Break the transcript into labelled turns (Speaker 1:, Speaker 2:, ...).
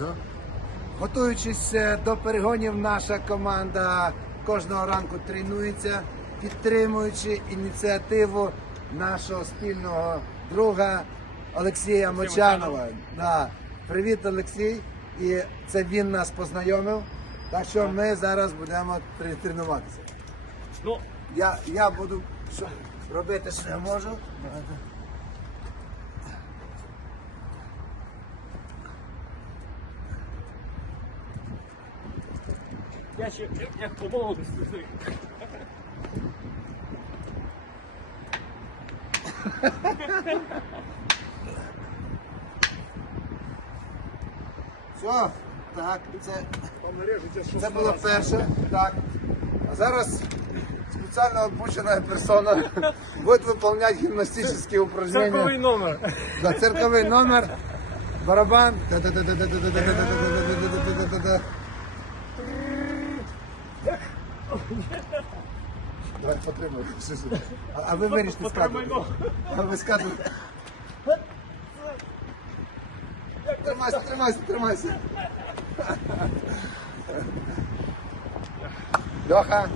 Speaker 1: Да? Готуючись е, до перегонів, наша команда кожного ранку тренується, підтримуючи ініціативу нашого спільного друга Олексія Мочанова. Да. Привіт, Олексій! І це він нас познайомив. Так що ми зараз будемо тренуватися.
Speaker 2: Ну,
Speaker 1: Я, я буду робити, що я можу.
Speaker 2: Я ще як- по молодості. звик.
Speaker 1: Все, так, це, це було перше. Так. А зараз спеціально обучена персона буде виконувати гімнастичні
Speaker 2: Церковий
Speaker 1: упражнення.
Speaker 2: номер.
Speaker 1: Да, цирковий номер, барабан. Давай потримай. А, а ви вирішите
Speaker 2: скажете.
Speaker 1: А ви скажете. Тримайся, тримайся, тримайся. Льоха.